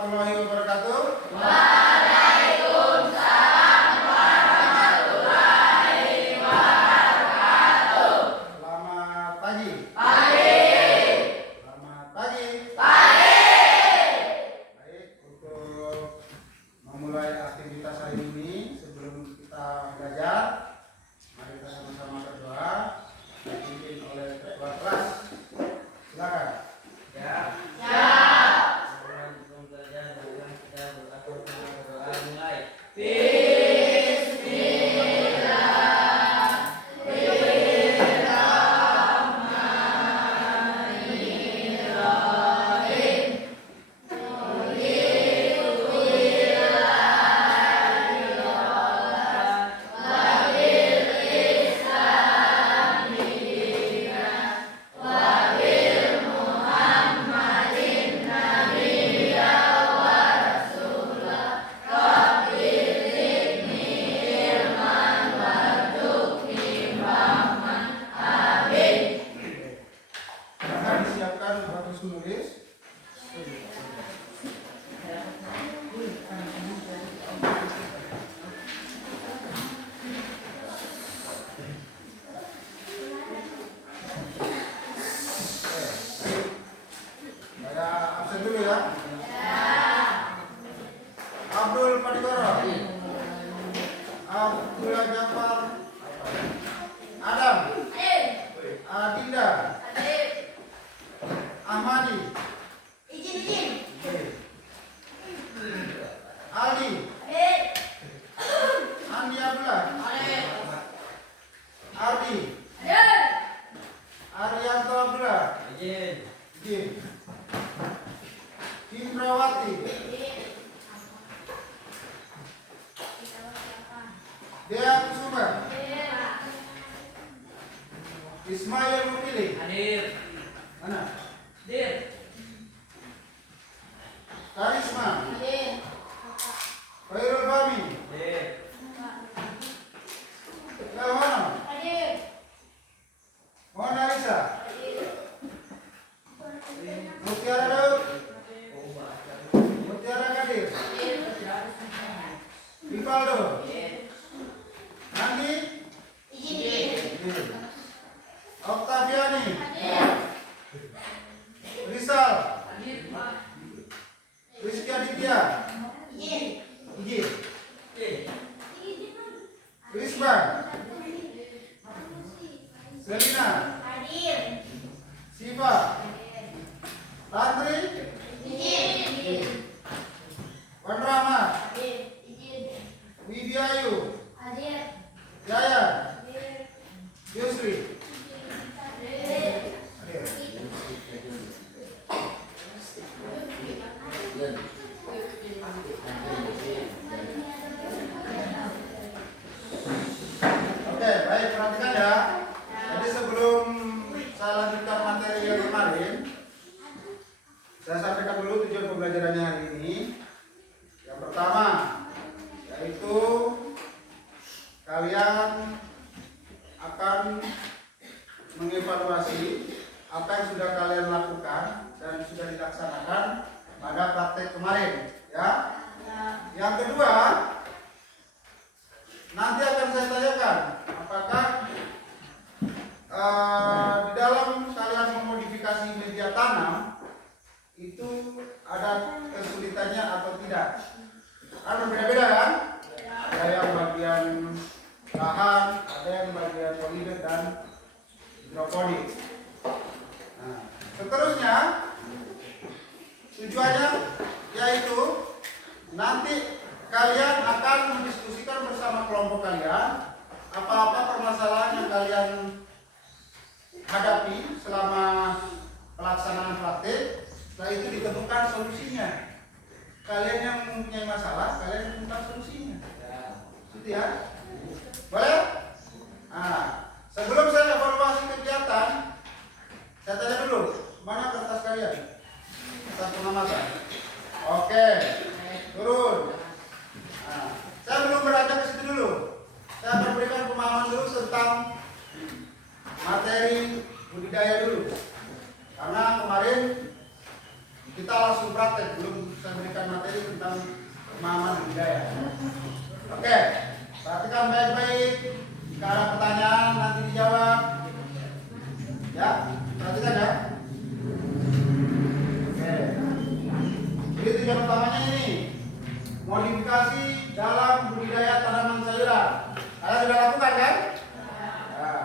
warahmatullahi wabarakatuh. Waalaikumsalam warahmatullahi wabarakatuh. Selamat pagi. Selamat pagi. Baik, untuk memulai aktivitas hari ini, sebelum kita belajar, mari kita sama-sama berdoa, dipimpin oleh ketua kelas. Silakan. Ya. Silakan disiapkan bagus menulis. Saya absen dulu ya. Abdul Padikoro, Abdullah Jafar, Adam, Adinda, Ahmadi, Aldi, Andi Abdullah, Ardi, Arianto Abdullah, Jim, Indrawati, Dea Kusuma, Ismail Mukili, mana? Karisma, Khairul Fahmi, Elhono, Mona Lisa, Mutiara Daud, Mutiara Kadir, Rivaldo, Nandi, Oktaviani, Rizal, Rizky Aditya, Iji, Rizban, Selina, Siva, Tantri, Wan Rahmat, Widiayu, Jaya, Yusri. Oke, baik, perhatikan ya. Jadi sebelum saya lanjutkan materi yang kemarin, saya sampaikan dulu tujuan pembelajarannya hari ini. Yang pertama, yaitu kalian akan mengevaluasi apa yang sudah kalian lakukan dan sudah dilaksanakan pada praktek kemarin, ya. Yang kedua, nanti akan saya tanyakan apakah di dalam kalian memodifikasi media tanam itu ada kesulitannya atau tidak. Kan berbeda-beda kan? Ada yang bagian lahan, ada yang bagian polimer dan hidroponik. Nah, seterusnya tujuannya yaitu nanti kalian akan mendiskusikan bersama kelompok kalian apa-apa permasalahan yang kalian hadapi selama pelaksanaan praktik. Setelah itu ditemukan solusinya. Kalian yang mempunyai masalah, kalian menemukan solusinya. Gitu ya? Boleh? Nah, sebelum saya evaluasi kegiatan, saya tanya dulu, mana kertas kalian? Kertas pengamatan. Oke, turun. Nah, saya belum beranjak ke situ dulu. Saya akan berikan pemahaman dulu tentang materi budidaya dulu. Karena kemarin Kita langsung praktek, belum saya berikan materi tentang pemahaman budidaya. Oke, perhatikan baik-baik. Jika ada pertanyaan nanti dijawab. Ya, perhatikan ya. Oke. Jadi tujuan utamanya ini modifikasi dalam budidaya tanaman sayuran. Kalian sudah lakukan kan? Nah,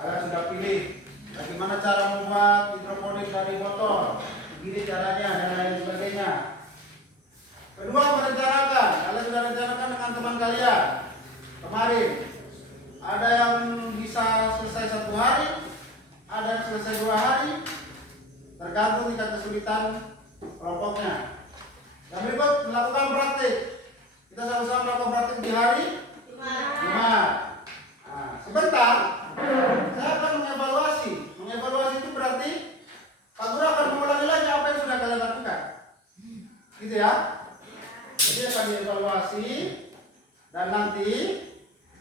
kalian sudah pilih bagaimana cara membuat hidroponik dari botol, begini caranya dan lain sebagainya. Kedua, merencanakan. Kalian sudah rencanakan dengan teman kalian kemarin. Ada yang bisa selesai 1 hari, ada yang selesai 2 hari, tergantung tingkat kesulitan kelompoknya. Yang berikut, melakukan praktik. Kita sama-sama melakukan praktik di hari Jumat. Nah, sebentar, saya akan mengevaluasi. Mengevaluasi itu berarti Pak Guru akan mengulangi lagi apa yang sudah kalian lakukan. Gitu ya. Jadi akan dievaluasi dan nanti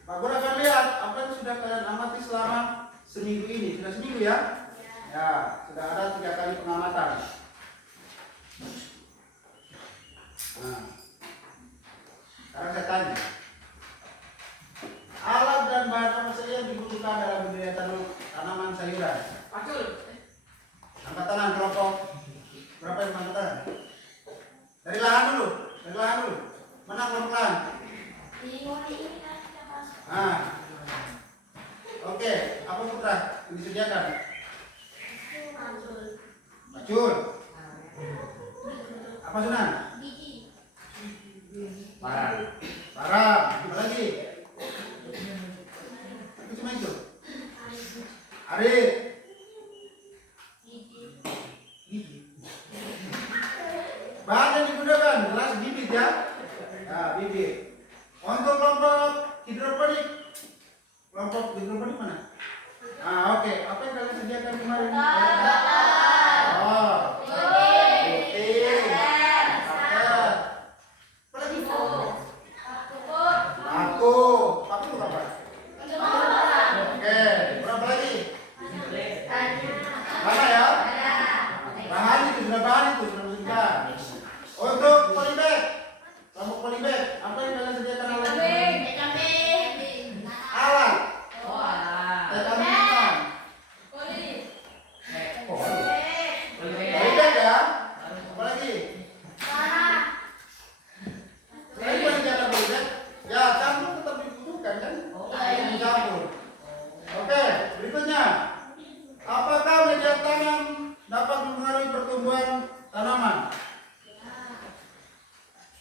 Pak Guru akan lihat apa yang sudah kalian amati selama seminggu ini. Sudah seminggu ya? Ya, sudah ada 3 kali pengamatan. Nah, sekarang saya tanya, alat dan bahan apa saja yang dibutuhkan dalam budidaya tanaman sayuran? Angkat tangan kelompok. Berapa yang angkat tangan? Dari lahan dulu. Mana kelompok lahan? Ah. Oke, apa putra yang disediakan? Macul. Apa Sunan? Parang. Apa lagi? Itu cuma itu. Arit. Bahan yang digunakan jelas bibit ya. Nah, bibit. Untuk kelompok hidroponik. Kelompok hidroponik mana? Oke. Apa yang kalian sediakan kemarin?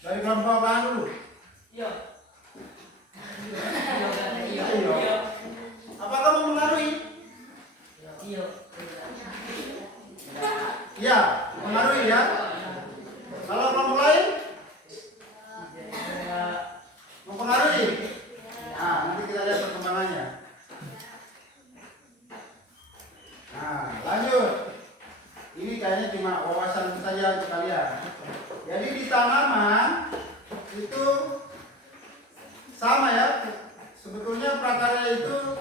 Dari kelompok lahan dulu. Apakah mempengaruhi? Iya, mempengaruhi ya. Kalau kelompok lain? Mempengaruhi. Nah, nanti kita lihat perkembangannya. Nah, lanjut. Ini kayaknya cuma wawasan saja untuk kalian. Jadi di tanaman itu sama ya. Sebetulnya prakarya itu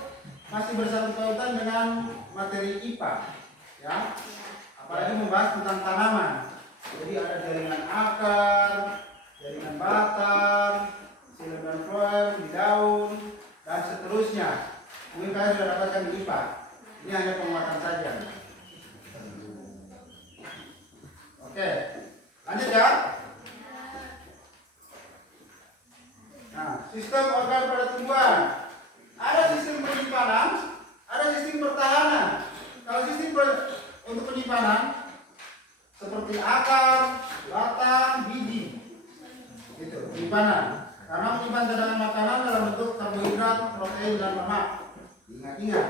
masih bersangkut pautan dengan materi IPA, ya. Apalagi membahas tentang tanaman. Jadi ada jaringan akar, jaringan batang, silaban floem di daun dan seterusnya. Mungkin kalian sudah dapatkan di IPA. Ini hanya penguatan saja. Oke. Lanjut ya. Nah, sistem organ pada tumbuhan. Ada sistem penyimpanan, ada sistem pertahanan. Kalau sistem untuk penyimpanan seperti akar, batang, biji. Gitu, penyimpanan. Karena menyimpan cadangan makanan dalam bentuk karbohidrat, protein dan lemak. Ingat-ingat,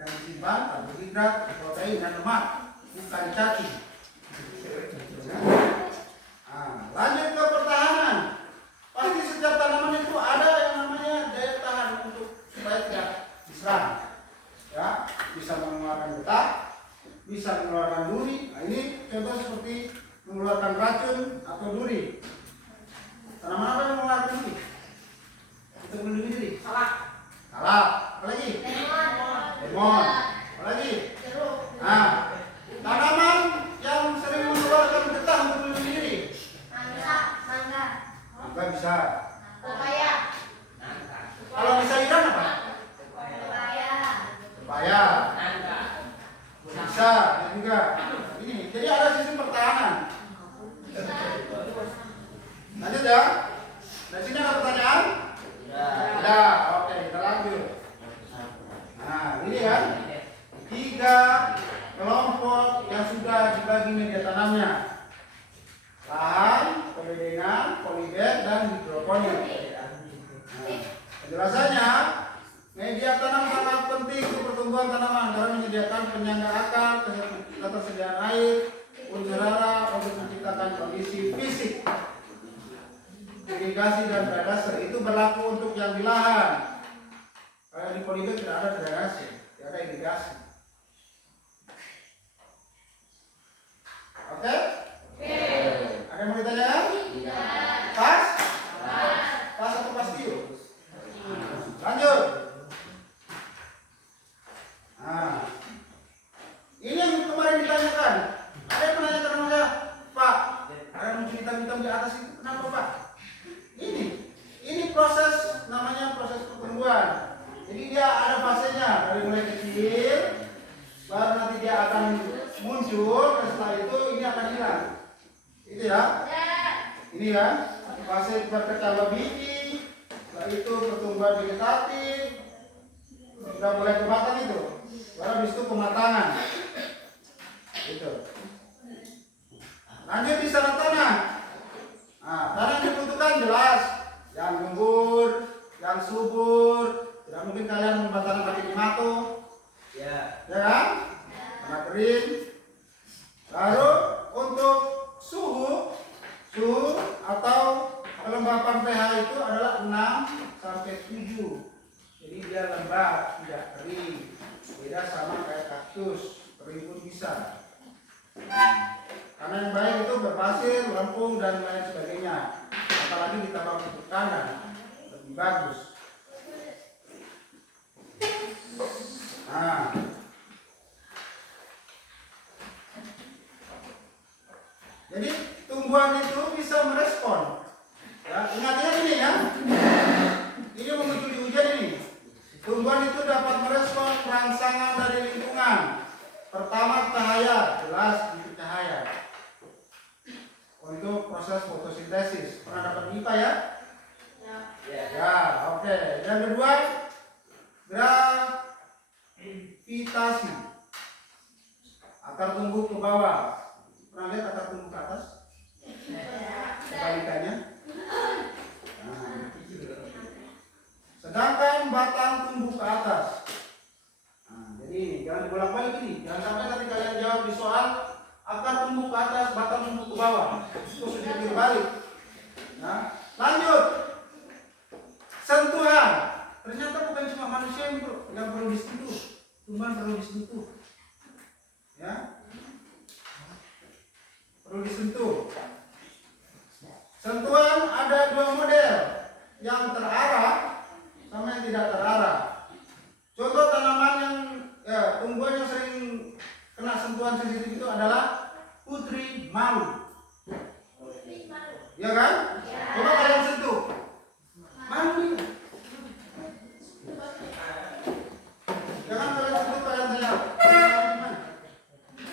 yang disimpan karbohidrat, protein dan lemak, bukan cacing. Nah, lanjut ke pertahanan. Pasti setiap tanaman itu ada yang namanya daya tahan untuk supaya tidak diserang. Ya, bisa mengeluarkan getah, bisa mengeluarkan duri. Nah, ini contoh seperti mengeluarkan racun atau duri. Tanaman apa yang mengeluarkan duri? Untuk melindungi diri. Salak. Apa lagi? Lemon. Apa lagi? Nah, tanaman yang sering mengeluarkan bisa. Supaya. Kalau di sayuran apa? Supaya. Bisa juga. Ini jadi ada sistem pertahanan. Lanjut ya. Dari sini ada pertanyaan? Ya, oke, kita lanjut. Nah, ini kan 3 kelompok yang sudah dibagi media tanamnya: lahan, pembedengan, polybag, dan hidroponik. Nah, penjelasannya, media tanam sangat penting untuk pertumbuhan tanaman karena menyediakan penyangga akar, ketersediaan air, unsur hara untuk menciptakan kondisi fisik, irigasi dan drainase. Itu berlaku untuk yang di lahan. Kalau di polybag tidak ada drainase, tidak ada irigasi. Oke? Ada yang mau ditanyakan? Pas? Pas atau pas dulu? Lanjut. Nah, ini yang kemarin ditanyakan. Ada yang menanyakan sama saya, Pak, ada muncul hitam-hitam di atas itu, kenapa Pak? Ini proses, namanya proses pertumbuhan. Jadi dia ada fasenya, dari mulai kecil, baru nanti dia akan muncul, dan setelah itu ini akan hilang. Itu ya? Ini ya, fase berkecambah biji, setelah itu pertumbuhan vegetatif, sudah mulai kematang itu, baru habis itu pematangan. Gitu. Lanjut di sana tanah. Nah, tanah yang dibutuhkan jelas, yang gembur, yang subur. Tidak mungkin kalian membuat tanah pakai tomato, ya kan? Tanah kering. Lalu untuk suhu atau kelembapan pH itu adalah 6 sampai 7. Jadi dia lembab, tidak kering. Beda sama kayak kaktus, kering pun bisa. Karena yang baik itu berpasir, lempung dan lain sebagainya. Apalagi ditambah pupuk tanah, lebih bagus. Nah, jadi tumbuhan itu bisa merespon. Ya, ingat-ingat ini ya. Ini menuju di hujan ini. Tumbuhan itu dapat merespon rangsangan dari lingkungan. Pertama cahaya, jelas itu cahaya. Untuk proses fotosintesis. Pernah dapat MIPA ya? Ya, oke. Yang kedua, gravitasi. Akar tumbuh ke bawah. Pernah lihat akar tumbuh ke atas? Kebalikannya. Nah, sedangkan batang tumbuh ke atas. Nah, jadi ini jangan dibolak-balik ini. Jangan sampai nanti kalian jawab di soal akar tumbuh ke atas, batang tumbuh ke bawah. Itu sudah dibalik. Nah, lanjut. Sentuhan. Ternyata bukan cuma manusia yang perlu disentuh. Tumbuhan perlu disentuh. Ya. Perlu disentuh. Sentuhan ada 2 model, yang terarah sama yang tidak terarah. Contoh tanaman yang tumbuhan yang sering kena sentuhan sensitif itu adalah putri malu. Ya kan? Coba kalian sentuh. Malu nih. Jangan kalian sentuh, kalian tanya.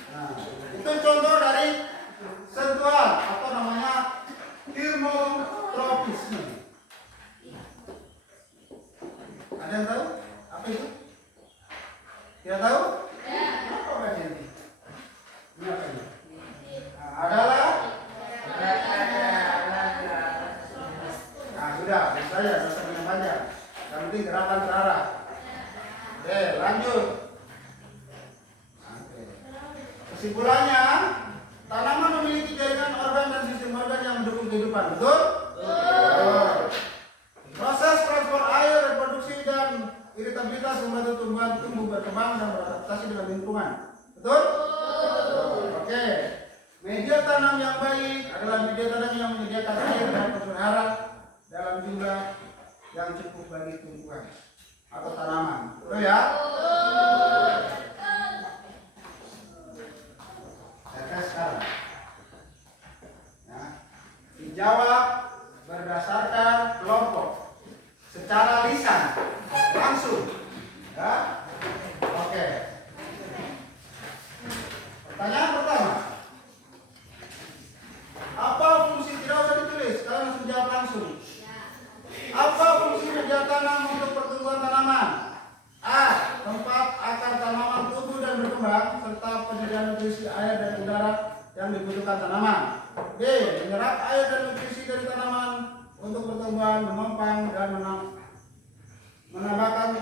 Nah, itu contoh dari sentuhan atau namanya termotropisme. Ada yang tahu apa itu? Tidak tahu? Apa baca ini? Ini apa ini? Nah, adalah. Nah, sudah, saya dosa yang panjang. Yang penting gerakan terarah. Oke, lanjut. Oke. Kesimpulannya, tanaman memiliki jaringan organ dan sistem organ yang mendukung kehidupan. Betul? Betul. Proses transport air, reproduksi dan iritabilitas membantu tumbuhan tumbuh berkembang dan beradaptasi dengan lingkungan. Betul? Betul. Oke. Media tanam yang baik adalah media tanam yang menyediakan air dan unsur hara dalam jumlah yang cukup bagi tumbuhan atau tanaman. Betul ya? Saya sekarang. Nah, dijawab berdasarkan pembentukan tanaman. B. Menyerap air dan nutrisi dari tanaman untuk pertumbuhan, menopang dan menambahkan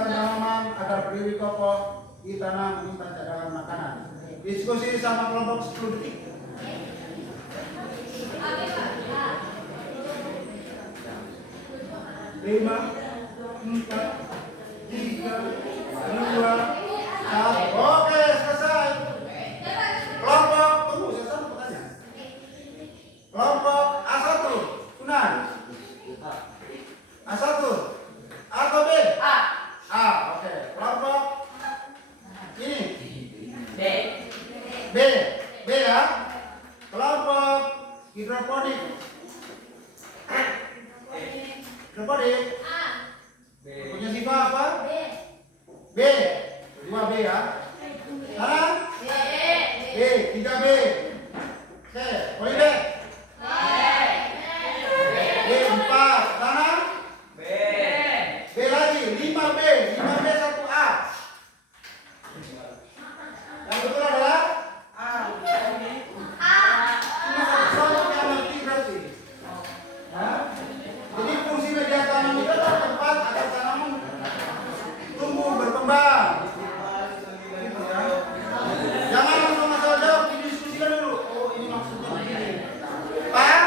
tanaman agar berdiri kokoh di tanah menyimpan cadangan makanan. Diskusi sama kelompok 10 detik. 5, 4, 3, 2, 1. Oke, selesai. Kelompok, tunggu, saya satu pertanyaan. Kelompok A1, Sunan. A1 atau B? A. A, oke. Kelompok ini B. B, B ya. Kelompok hidroponik. Hidroponik. Punya sifat apa? B. 2B ya. Hah? B. 3B. C. Polybag. B. 4. Sana? B lagi. 5B. 5B 1A. Yang betul adalah cuma satu yang ngerti berarti. Hah? Jadi fungsi media tanam itu adalah tempat agar tanaman tumbuh berkembang. Gitu ya. Jangan langsung asal jawab, didiskusikan dulu. Oh, ini maksudnya begini. Paham?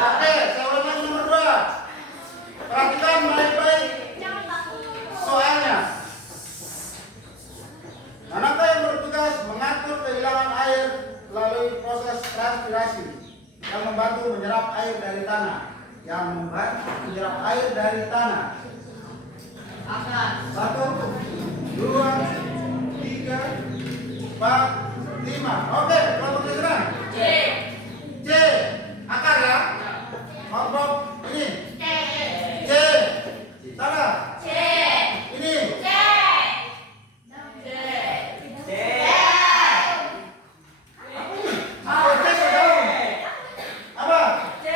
Oke, saya ulangi nomor 2. Perhatikan baik-baik soalnya. Manakah yang bertugas mengatur kehilangan air melalui proses transpirasi yang membantu menyerap air dari tanah? Yang membantu menyerap air dari tanah. 1, 2, 3, 4, 5. Oke, kelompok keseran. C. Akar ya. Kelompok ini. C. Salah. Ini. Apa C saudara? Apa? C.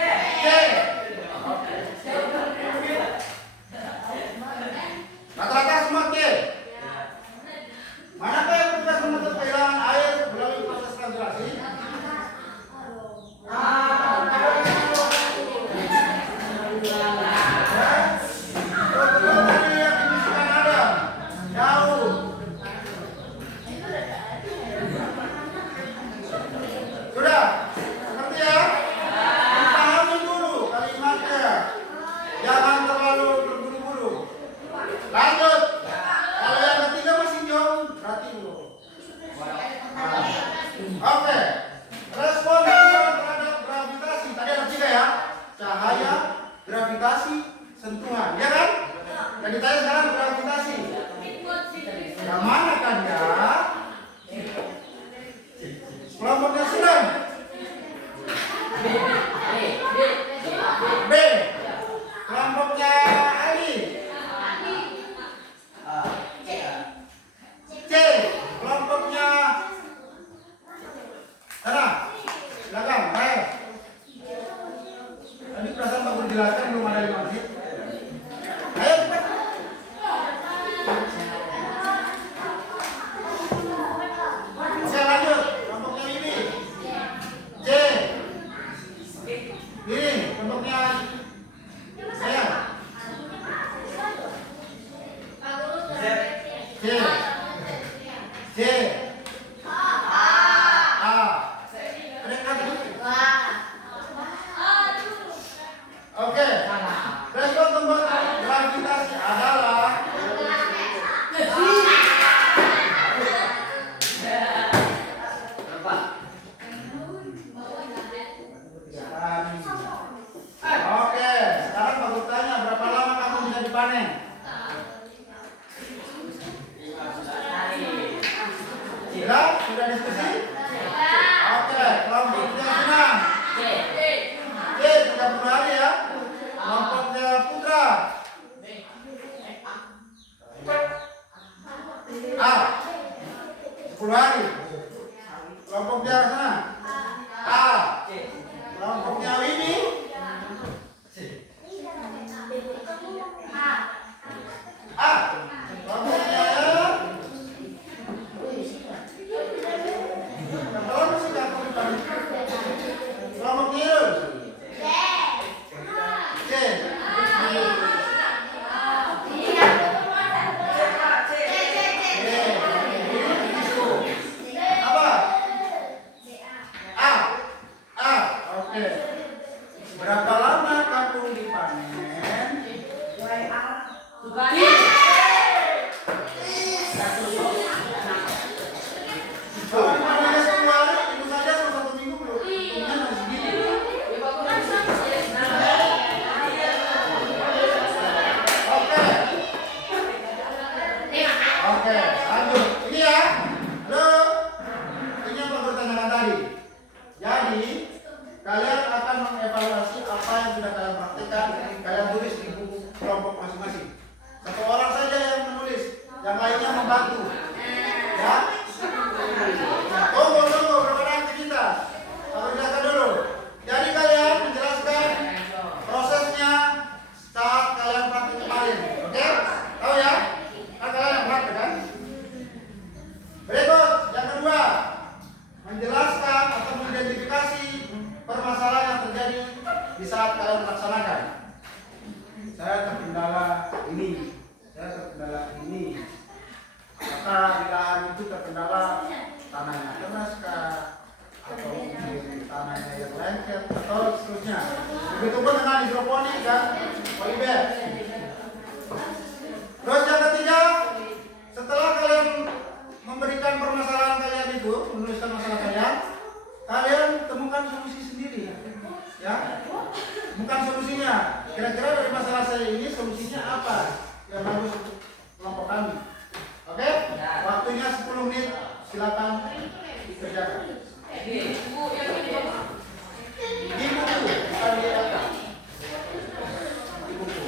Rata-rata semua C. Manakah yang bertugas menutup kehilangan air melalui proses transpirasi? Sudah? Ngerti ya? Dipahami dulu kalimatnya. Jangan terlalu terburu-buru. Lanjut. Kalau yang ketiga masih jauh, berarti belum. Oke. Respon terhadap gravitasi. Tadi ada 3 ya. Cahaya, gravitasi, sentuhan. Ya kan? Yang ditanya sekarang gravitasi. Yang mana kan ya? Kelompoknya Sunan. B. Kelompoknya Ali. C. Kelompoknya sana. Silakan, baik. Tadi perasaan baru dijelaskan belum ada 5 menit. Ayo cepat. Oke, lanjut. Kelompoknya ini. identifikasi permasalahan yang terjadi di saat kalian melaksanakan. Saya terkendala ini, saya terkendala ini. Maka di lahan itu terkendala tanahnya keras kah, atau mungkin tanahnya yang lengket atau seterusnya. Begitupun dengan hidroponik dan polimer. Terus yang ketiga, setelah kalian memberikan permasalahan kalian itu, menuliskan masalah kalian temukan solusi sendiri, ya. Bukan solusinya. Kira-kira dari masalah saya ini solusinya apa yang harus untuk kelompok kami? Oke? Waktunya 10 menit. Silakan dikerjakan. Di buku, bukan di atas. Di buku.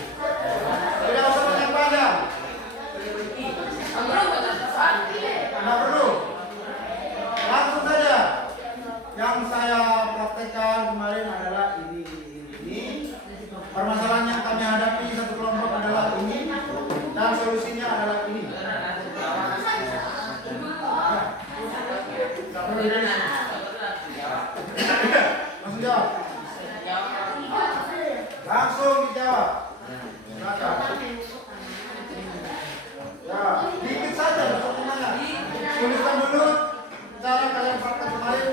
Tidak usah panjang-panjang. Tidak perlu. Langsung saja. Yang saya praktekkan kemarin adalah ini. Permasalahan yang kami hadapi satu kelompok adalah ini, dan solusinya adalah ini. Langsung jawab. Langsung dijawab. Silakan. Ya, dikit saja pertanyaannya. Tuliskan dulu cara kalian praktek kemarin.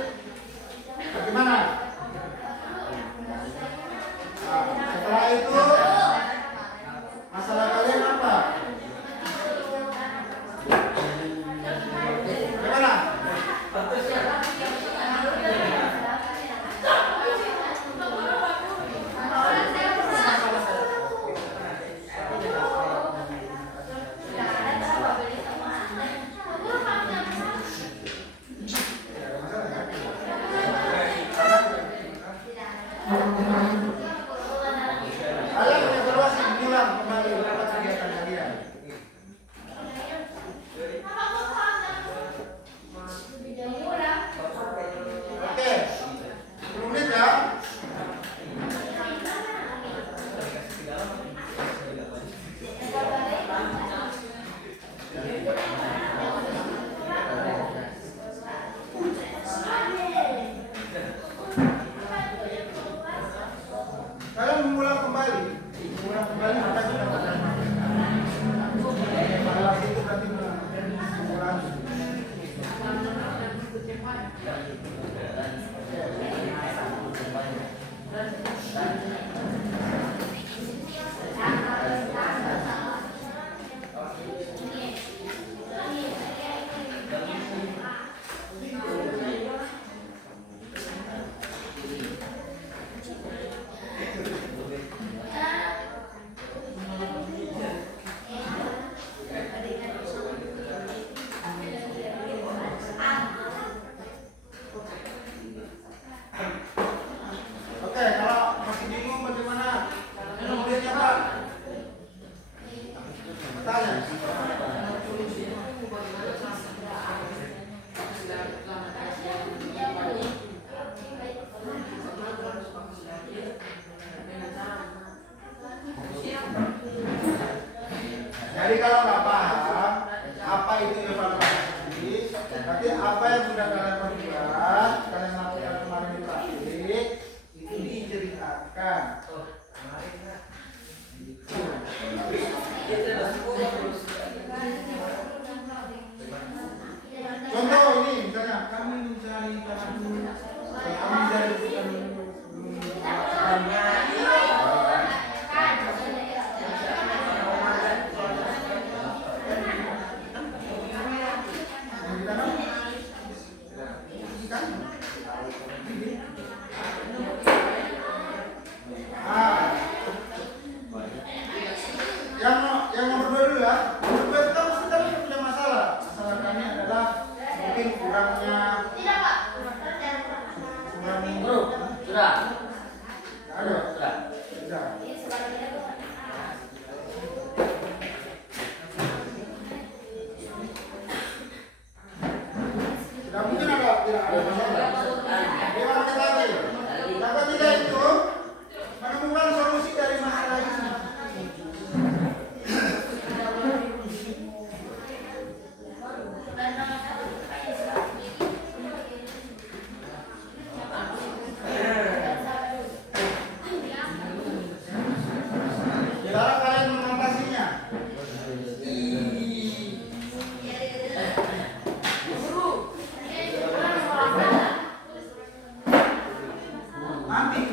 Nanti.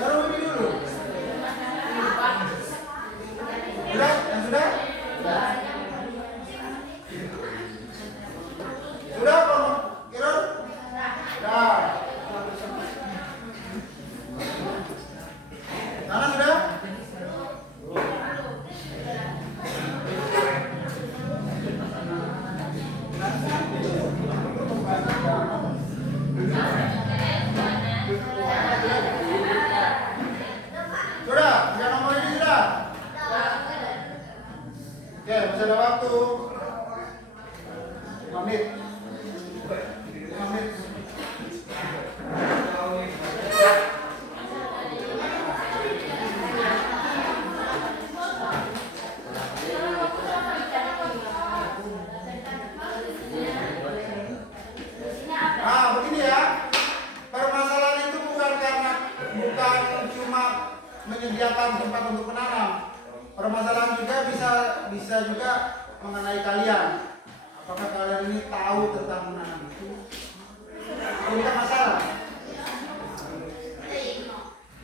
Baru ini dulu. Sudah? Yang sudah? Sudah kalau kira? Sudah. Sana sudah? Sudah? Yang nomor ini sudah? Oke, masih ada waktu 5 menit. 5 menit. Nah, begini ya. Permasalahan itu bukan cuma menyediakan tempat untuk menanam. Permasalahan juga bisa juga mengenai kalian. Apakah kalian ini tahu tentang menanam itu? Ini kan masalah.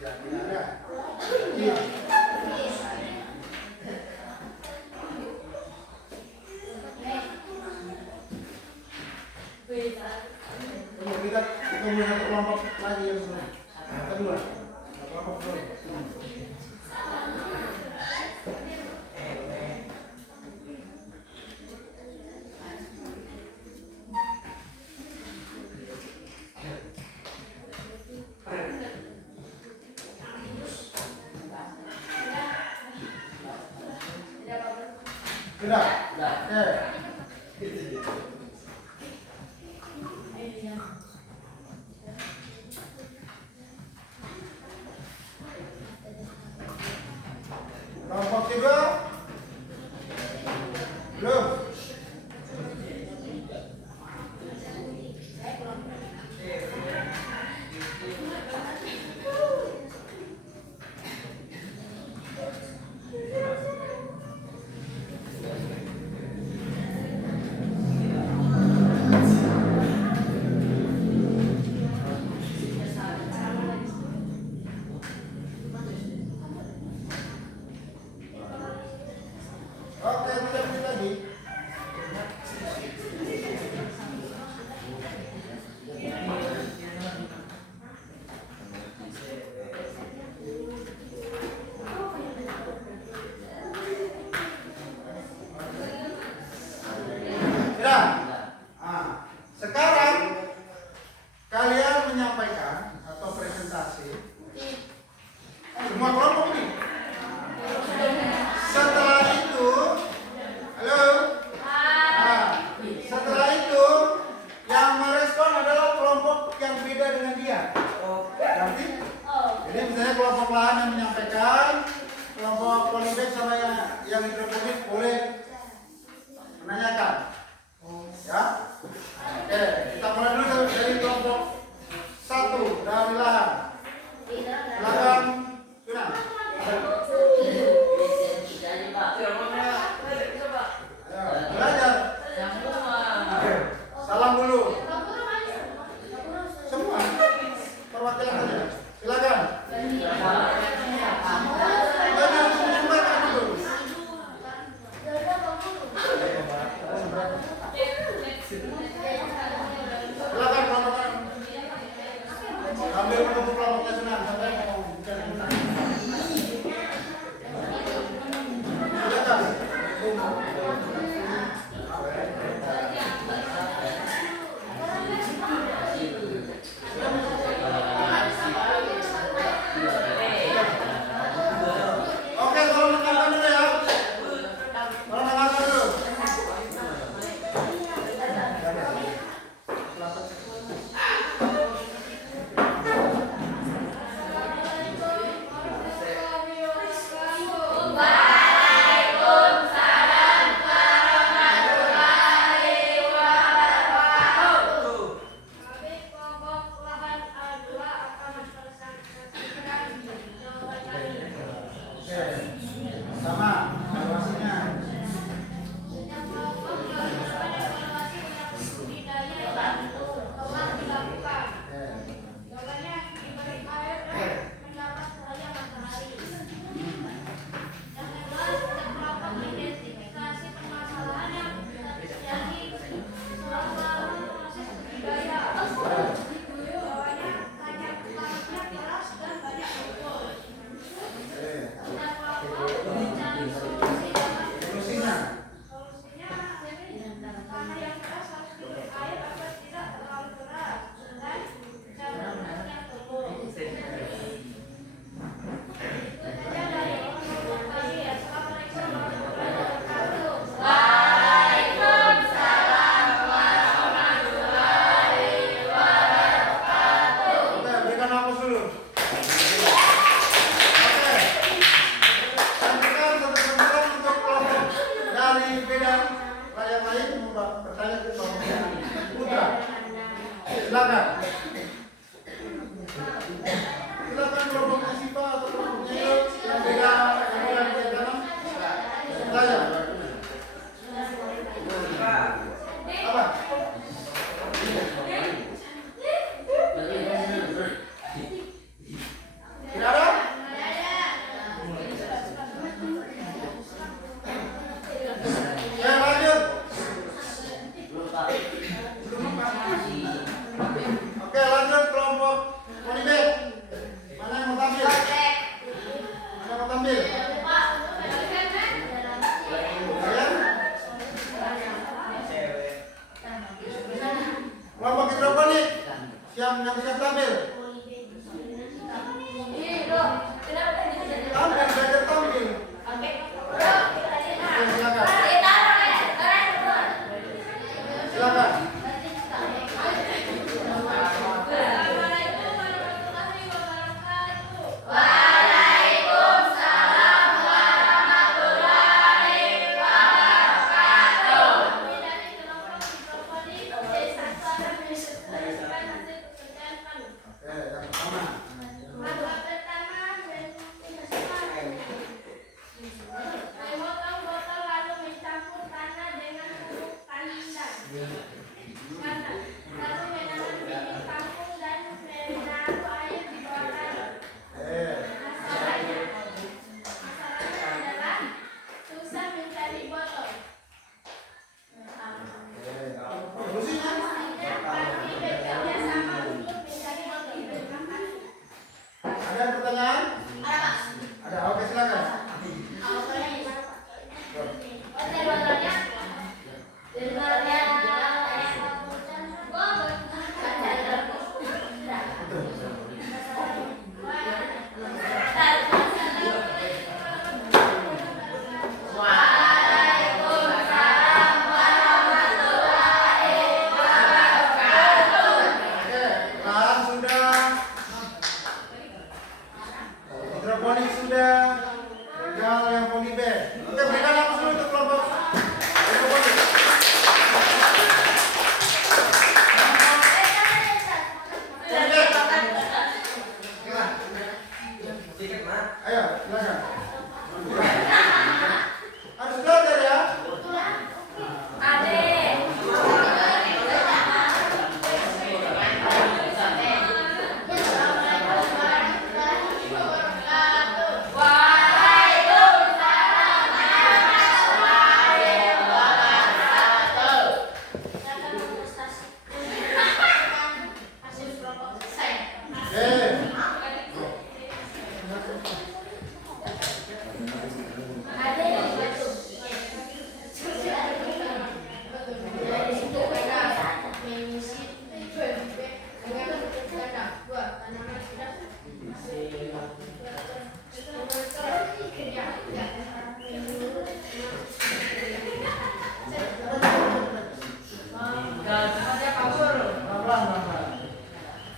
Ya, tidak ada. Iya. Kita tunggu satu kelompok lagi yang kedua. Kelompok dulu. Sudah? Oke. Kelompok kedua? Belum? Oke, kita lanjut lagi. Sudah? Nah, sekarang kalian menyampaikan atau presentasi semua kelompok ini. Setelah itu, halo? Nah, setelah itu yang merespon adalah kelompok yang beda dengan dia. Berarti? Jadi misalnya kelompok lahan yang menyampaikan, kelompok polybag sama yang hidroponik boleh menanyakan. Ya? Oke, kita mulai dulu dari kelompok 1 dari lahan. Silakan, Sunan. Belajar. Salam dulu. Semua perwakilan saja. Silakan. Belajar untuk menyebarkan dulu. Silakan kelompok. Sambil menunggu kelompoknya Sunan sampai mau bicara Sunan. Silakan. Oke, kalau mendengarkan dulu ya. Kalau mendengarkan dulu. Sama evaluasinya. silakan. Silakan kelompoknya Sipa atau kelompoknya yang beda yang dalam. Saya. Apa? Tidak ada? Ya lanjut. Oke lanjut kelompok Ponibe. Mana yang mau tampil? Mana yang mau tampil? Kelompok hidroponik. Yang siap tampil? Tampil, belajar tampil. Silakan. Silakan. Ada pertanyaan? Ada. Oke, silakan. Kelas sudah. Hidroponik sudah. Tinggal yang Ponibe. Oke, berikan langsung dulu untuk kelompok hidroponik. Ayo, silakan. Harus belajar ya.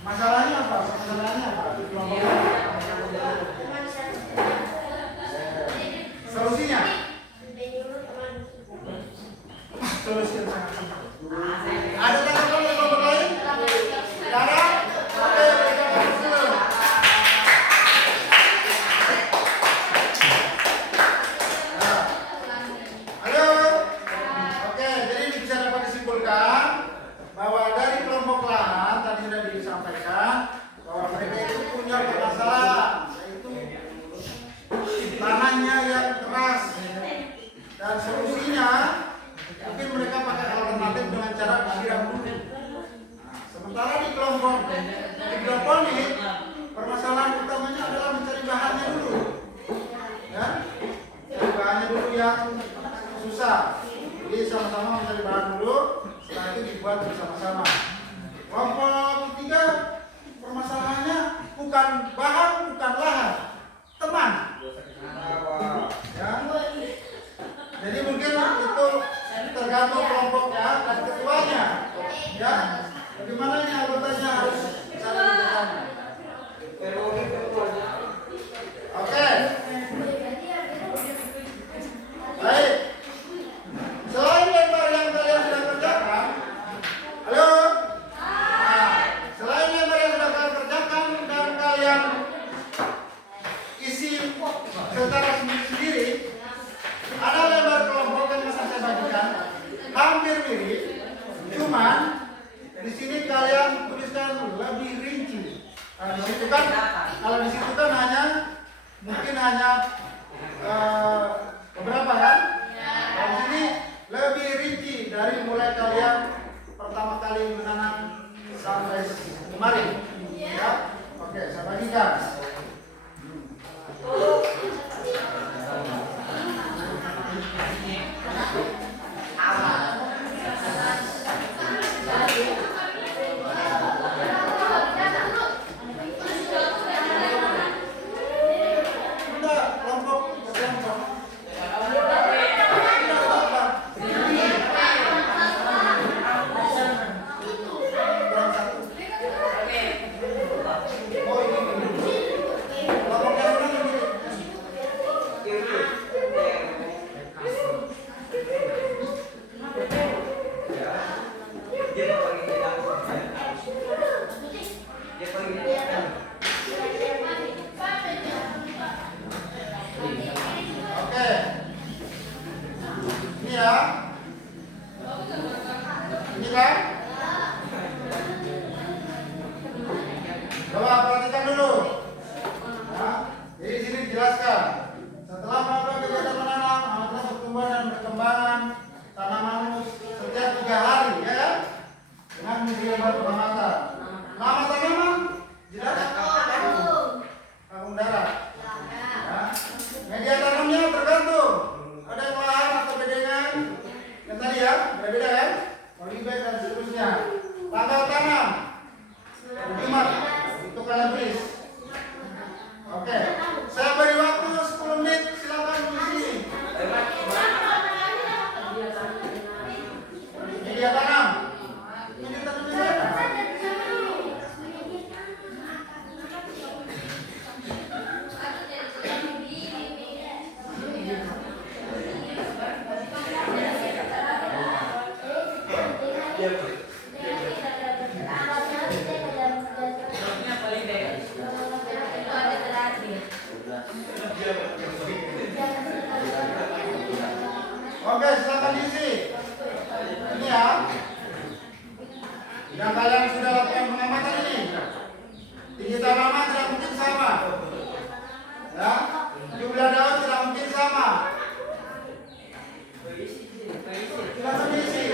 Masalahnya apa? Masalahnya apa? Di kelompok solusinya? Solusi yang sangat simpel. Ada tanggapan dari kelompok lain? Tidak ada? Oke, berikan langsung dulu. Halo? Oke, jadi bisa dapat disimpulkan bahwa dari kelompok lahan tadi sudah disampaikan bahwa mereka itu punya permasalahan, yaitu tanahnya yang keras, dan solusinya mungkin mereka pakai alternatif dengan cara disiram dulu. Nah, sementara di kelompok hidroponik permasalahan utamanya adalah mencari bahannya dulu, ya, cari bahannya dulu yang susah. Jadi sama-sama mencari bahan dulu, setelah itu dibuat bersama-sama. Kelompok ketiga permasalahannya bukan bahan, bukan lahan, teman. Ya. Jadi mungkin itu tergantung kelompoknya dan ketuanya. Ya, bagaimana ini anggotanya harus cari bersama. Oke. Baik. Selain lembar yang kalian sudah kerjakan, halo. Nah, Kalau di situ kan hanya mungkin hanya beberapa kan? Kalau di sini lebih rinci dari mulai kalian pertama kali menanam sampai kemarin. Ya, oke, saya bagikan. Oke, silakan diisi. Ini ya. Yang kalian sudah lakukan pengamatan ini. Tinggi tanaman tidak mungkin sama. Ya. Jumlah daun tidak mungkin sama. Silakan diisi.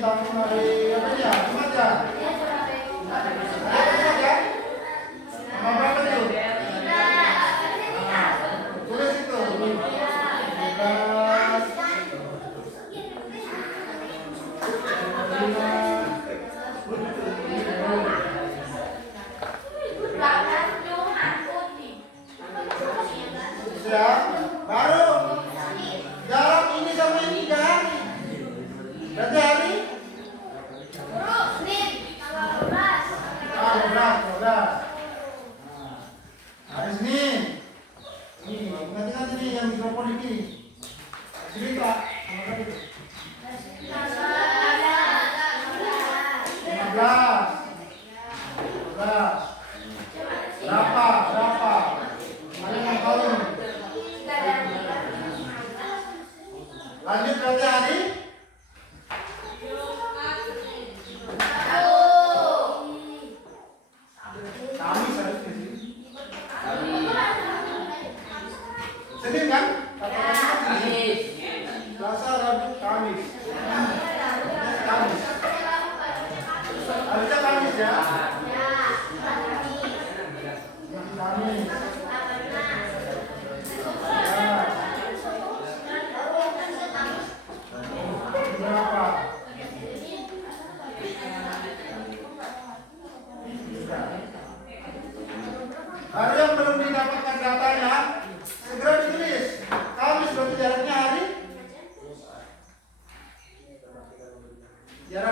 Tahun hari apa ya? Jumat ya? Jumat ya? Berapa itu? Tulis itu. Sudah? Baru jarak ini sampai 3 hari. Berarti hari? 12. Hari Senin. Ini, ingat-ingat ini yang mikrofon ini. Sini Pak, sama tadi.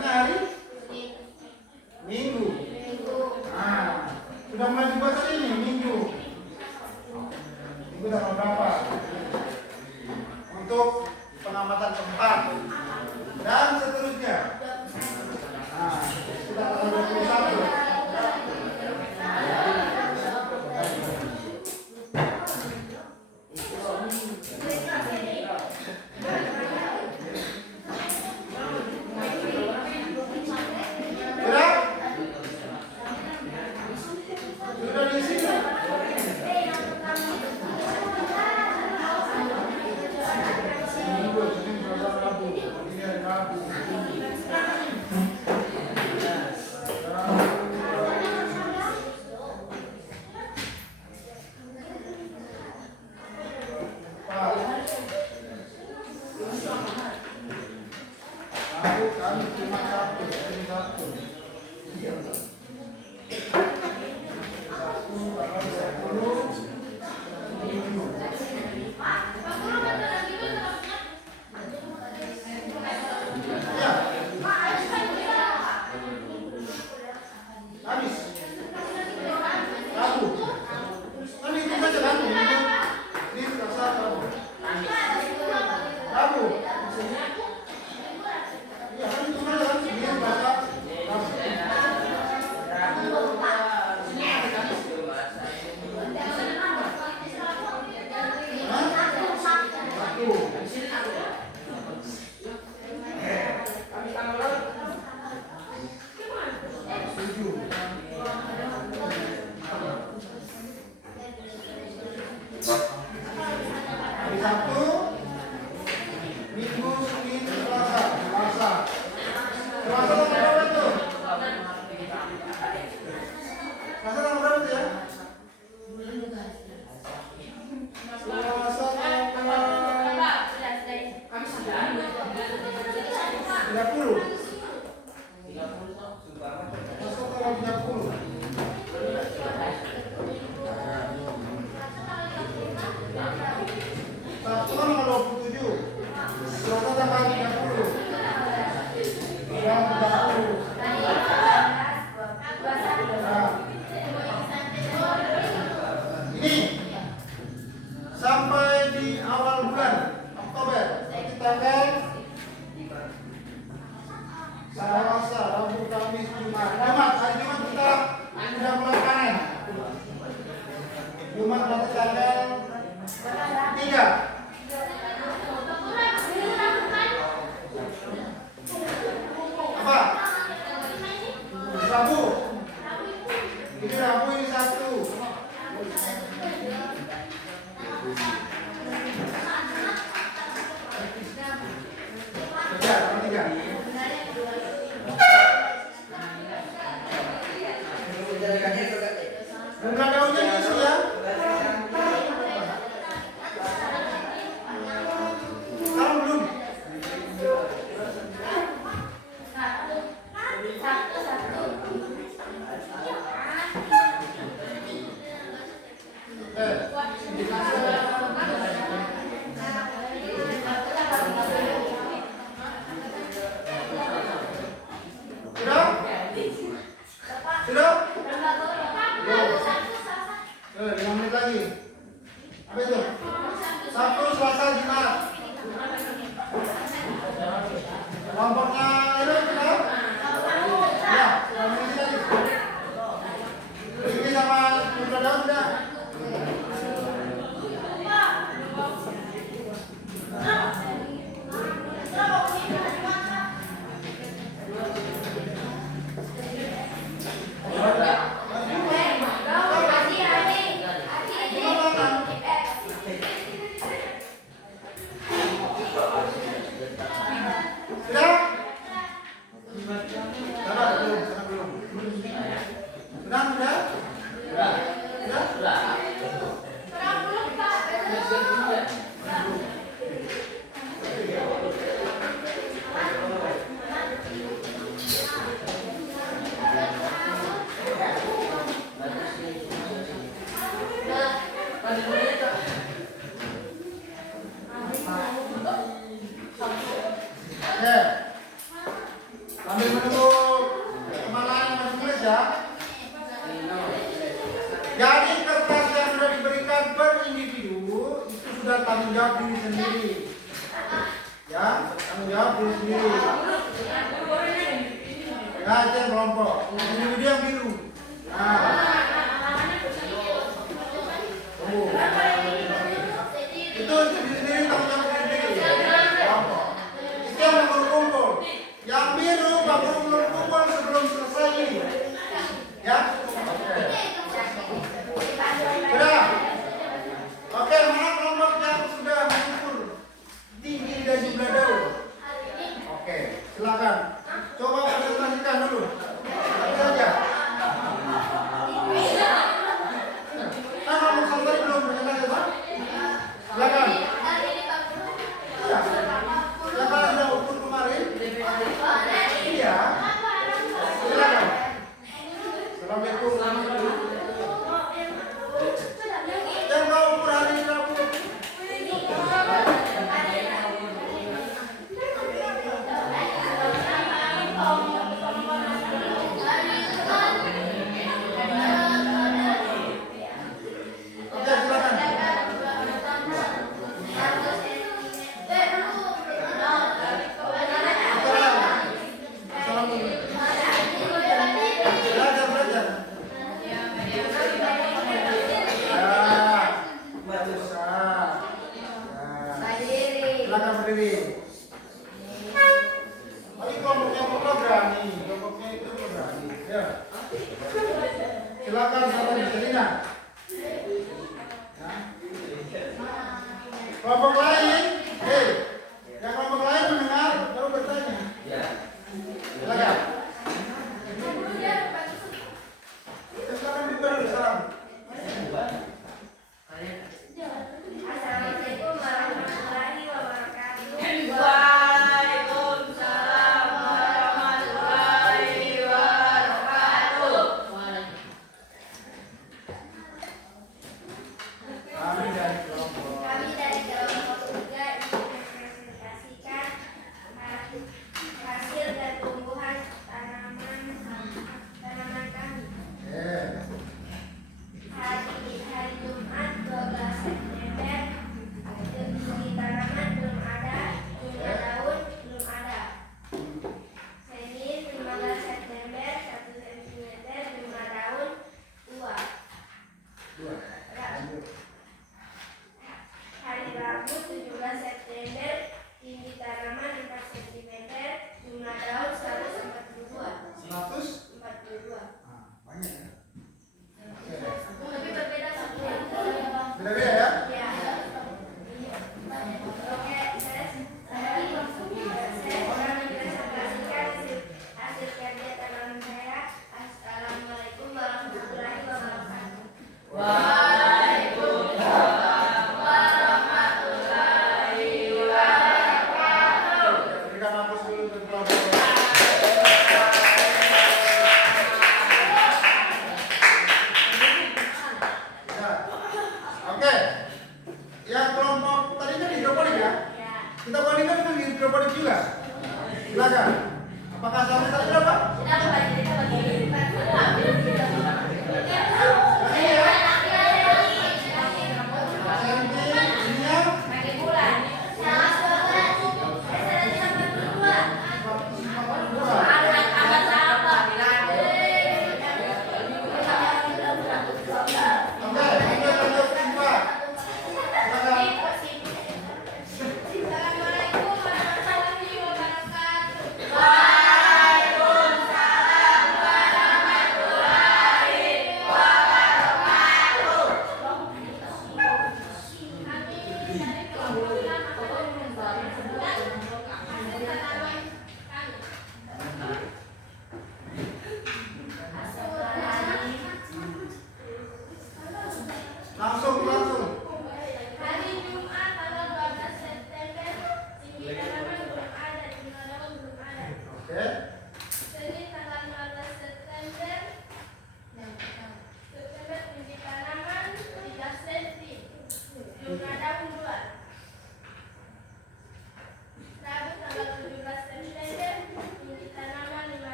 Berangkatnya hari Minggu. Nah, sudah mulai dibaca ini Minggu. Minggu tanggal berapa? Untuk pengamatan tempat dan seterusnya. Nah, sudah tanggal 21. Sudah diisi? Minggu, Senin, Selasa, Rabu. Ini hari Rabu. Rabu, Kamis, Jumat, Sabtu, Senin, Sabtu. Hari Sabtu, Minggu, Senin, Selasa. Selasa tanggal berapa itu? Selasa tanggal berapa itu ya? Selasa tanggal 30. Selasa tanggal 30. Sabtu kan tanggal 27. Selasa tanggal 30. Yang 30. Nah, ini sampai di awal bulan Oktober. Nanti tanggal Selasa, Rabu, Kamis, Jumat. Hari Jumat kita sudah mulai panen. Jumat nanti tanggal 3. Apa? Rabu. Ini Rabu, ini Sabtu. Tanggal 3. Bunga daunnya diisi ya. Sekarang belum. ya. Jadi kertas yang sudah diberikan per individu itu sudah tanggung jawab diri sendiri. Ya, tanggung jawab diri sendiri. Ya, itu yang kelompok. Individu yang biru. Nah. Itu diri sendiri tanggung jawab diri sendiri. Kelompok. Itu yang berkumpul. Yang biru baru berkumpul sebelum selesai ini. Ya. Sudah. Oke, mana kelompok yang sudah mengukur tinggi dan jumlah daun? Oke, silakan. Coba presentasikan dulu. Ini saja. Kan ngomong santai belum presentasi, Pak?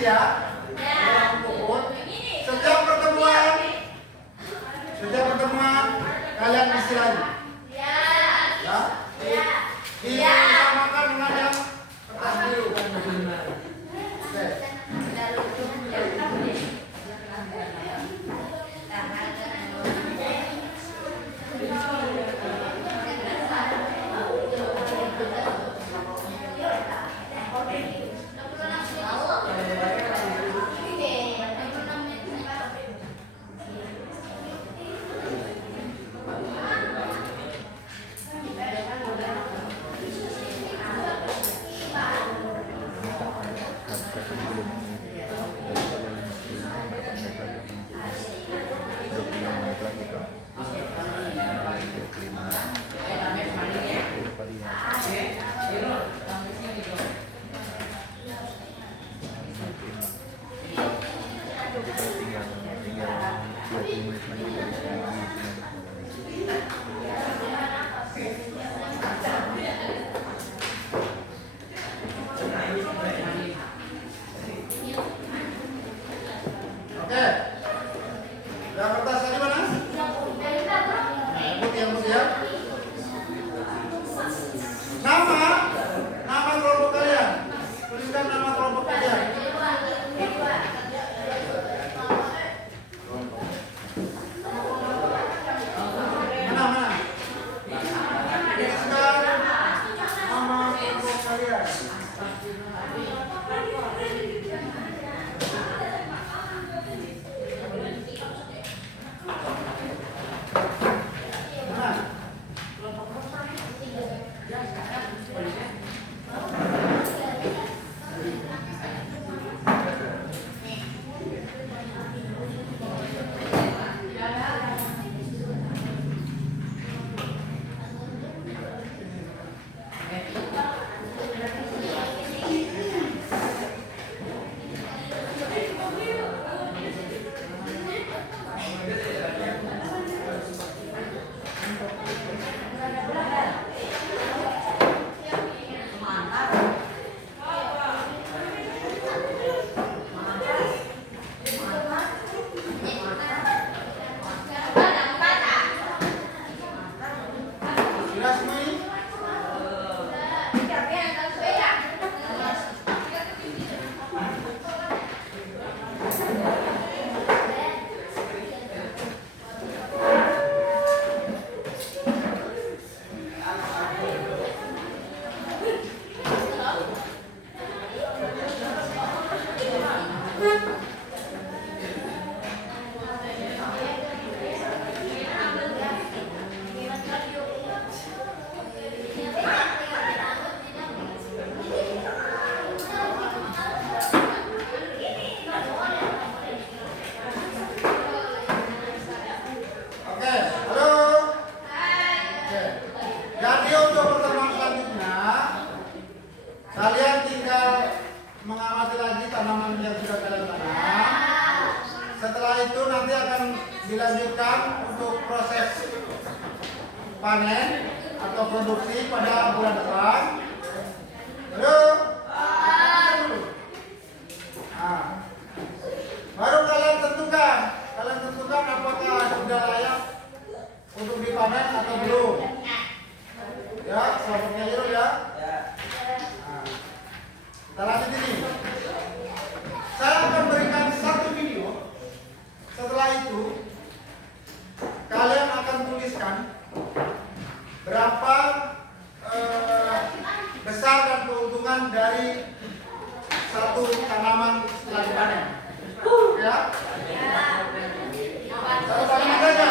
Siti ya. Setiap pertemuan kalian isi lagi. Ya. Disamakan dengan yang kertas biru. Oke. Oke. Yang kertas tadi mana? Yang putih ya. Nama kelompok kalian. Tuliskan nama kelompok kalian. Mana? Tuliskan nama kelompok kalian. Dilanjutkan untuk proses panen atau produksi pada bulan depan. Baru kalian tentukan apakah sudah layak untuk dipanen atau belum. Ya, selanjutnya dulu ya. Kita lanjut ini. Saya akan berikan satu video. Setelah itu kalian akan tuliskan berapa besar dan keuntungan dari satu tanaman setelah dipanen. Ya? Satu tanaman saja.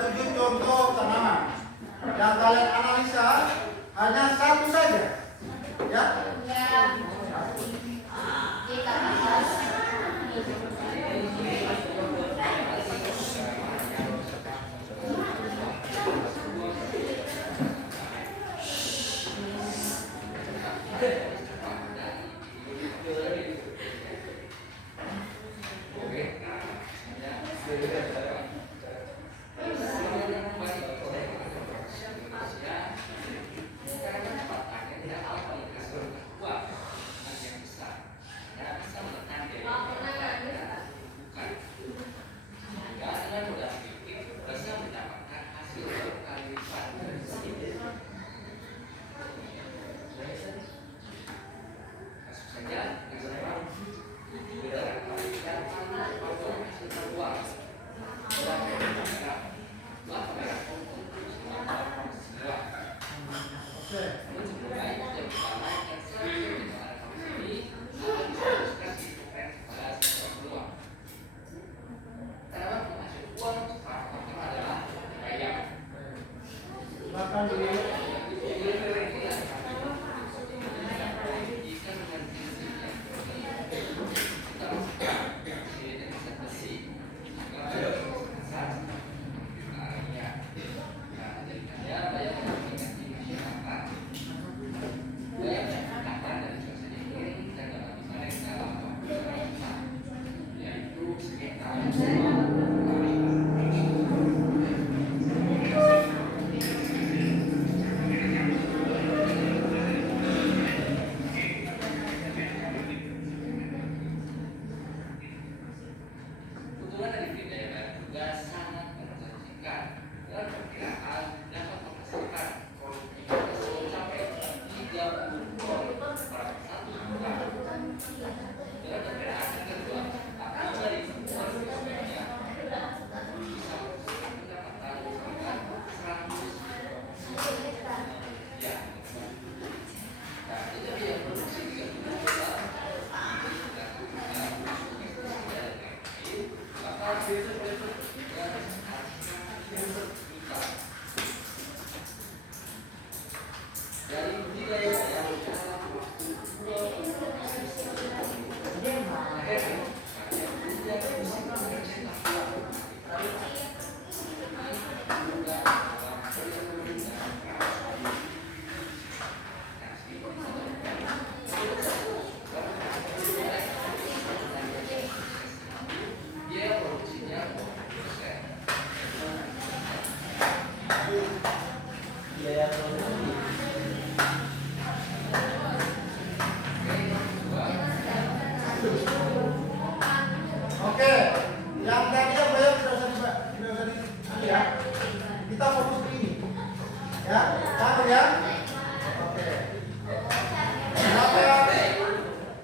7 contoh tanaman. Yang kalian analisa hanya satu saja. Ya. Oke, yang tadi yang banyak tidak usah di ya. Kita fokus ke ini. Ya, paham ya? Oke.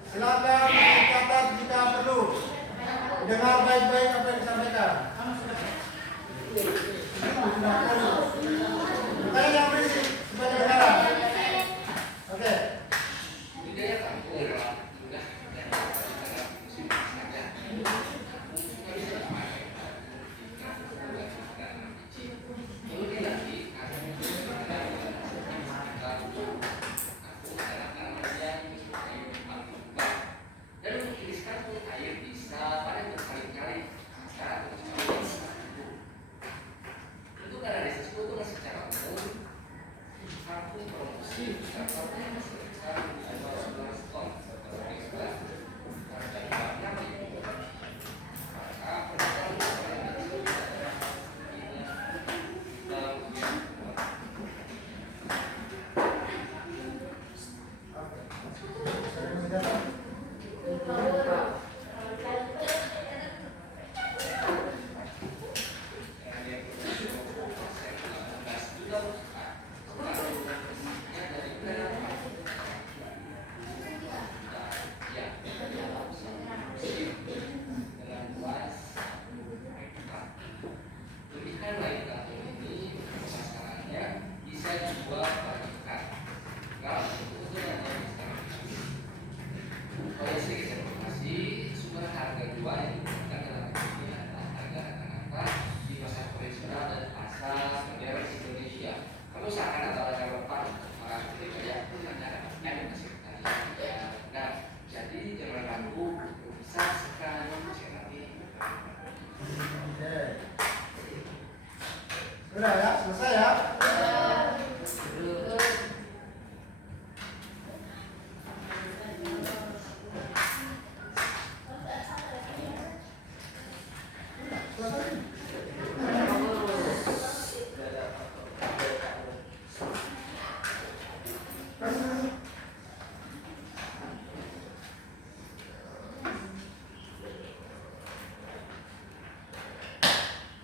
Silakan dicatat jika perlu. Dengar baik-baik apa yang disampaikan. Makanya yang berisik supaya kedengaran. Oke. Itu karena perusahaan atau developer orang itu ya masih ya benar. Jadi jangan ragu bisa sekali sekali. Sudah ya, selesai ya.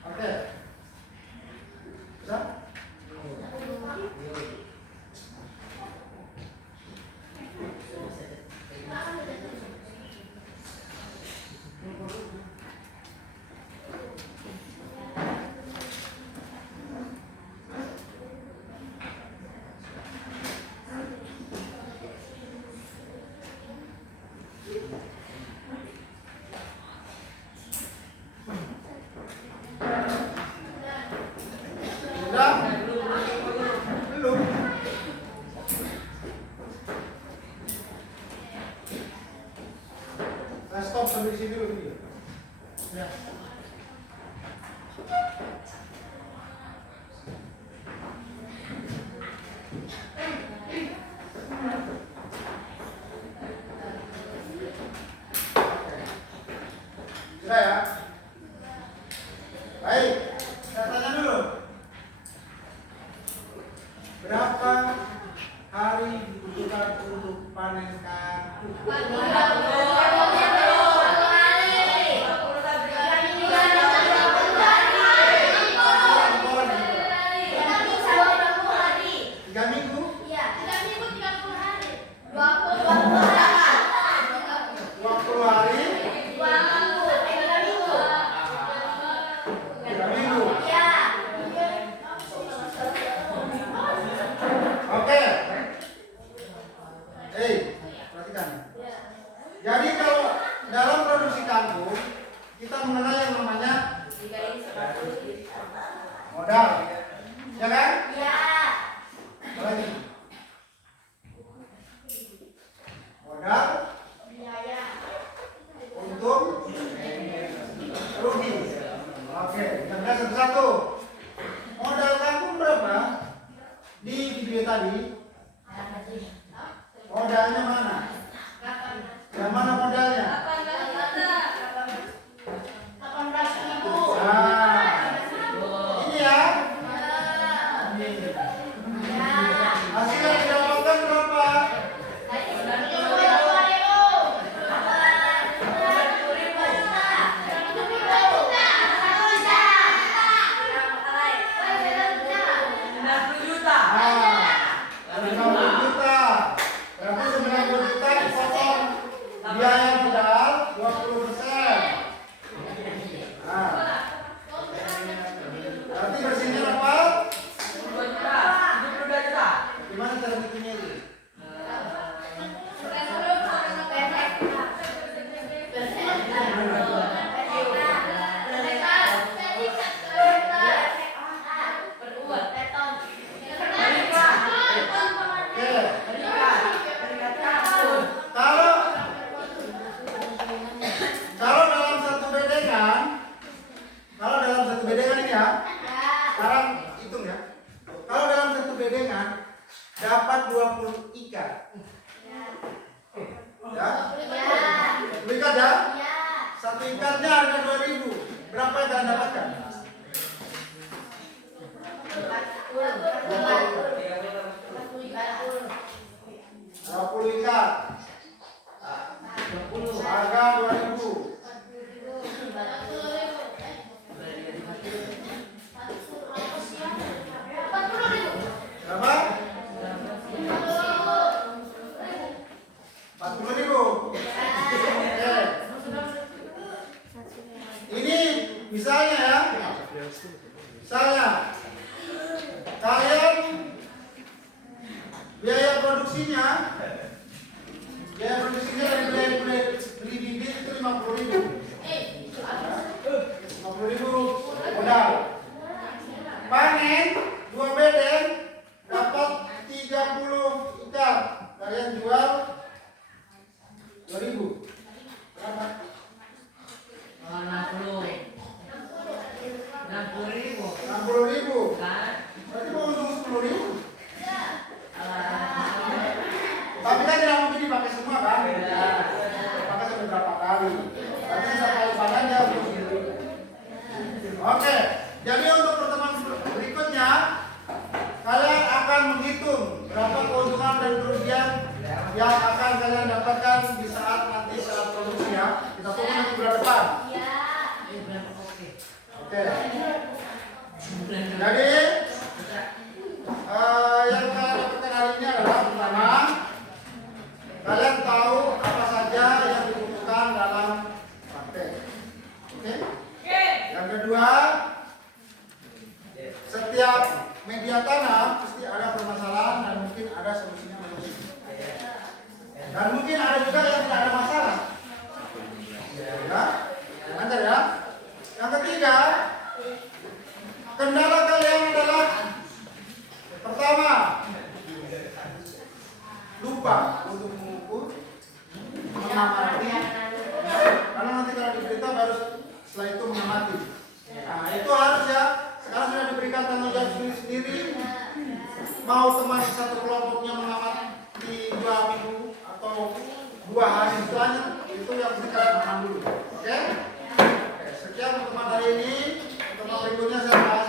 Oke. Sudah? Sudah? Belum? Nah, stop sampai sini dulu video. Ya. Sudah ya? Baik, saya tanya dulu. Berapa hari dibutuhkan untuk panenkan? Pohon. 3 minggu? 20 hari? 3 minggu. Oke. Perhatikan. Jadi kalau dalam produksi kangkung kita mengenal yang namanya modal, ya kan? Apa lagi? Modal, untung, rugi. Oke, kita lihat satu-satu. Modal kangkung berapa? Di video tadi, modalnya mana? Yang mana modalnya? Ini ya. Hasil yang didapatkan berapa? Nah, 50 juta. Berarti 90 juta dipotong biaya modal 20%. Nah, berarti bersihnya berapa? Gimana cara bikinnya itu? Kalau dalam satu bedengan, ini ya, sekarang hitung ya. Kalau dalam satu bedengan dapat 20 ikat. Ya? 20 ikat ya? Satu ikatnya harga 2.000. Berapa yang kalian dapatkan? 20 ikat. Harga 2.000. Berapa? 40.000. Oke. Ini misalnya ya. Misalnya kalian biaya produksinya dari beli bibit itu 50.000. 50.000 modal. Panen 2 bedeng kalian jual 2.000. Berapa? 60.000. Berarti mau untung 10.000. Tapi kan tidak mungkin dipakai semua kan? Pakai sampai berapa kali? Tapi sisa kali padanya untuk Oke, jadi untuk pertemuan berikutnya kalian akan menghitung berapa keuntungan dan kerugian yang akan kalian dapatkan di saat nanti saat produksi ya. Kita tunggu nanti bulan depan. Oke. Jadi yang kalian dapatkan hari ini adalah pertama, kalian tahu apa saja yang dibutuhkan dalam praktek. Oke? Yang kedua, setiap media tanam pasti ada permasalahan dan mungkin ada solusinya masing-masing. Dan mungkin ada juga yang tidak ada masalah. Ya, lancar ya. Yang ketiga, kendala kalian adalah pertama, lupa untuk mengukur, mengamati, karena nanti kalau diberitahu baru setelah itu mengamati. Nah itu harus ya. Sekarang sudah diberikan tanggung jawab sendiri-sendiri. Mau teman satu kelompoknya mengamati 2 minggu atau 2 hari setelahnya, itu yang mesti kalian paham dulu. Oke? Sekian pertemuan hari ini. Pertemuan berikutnya saya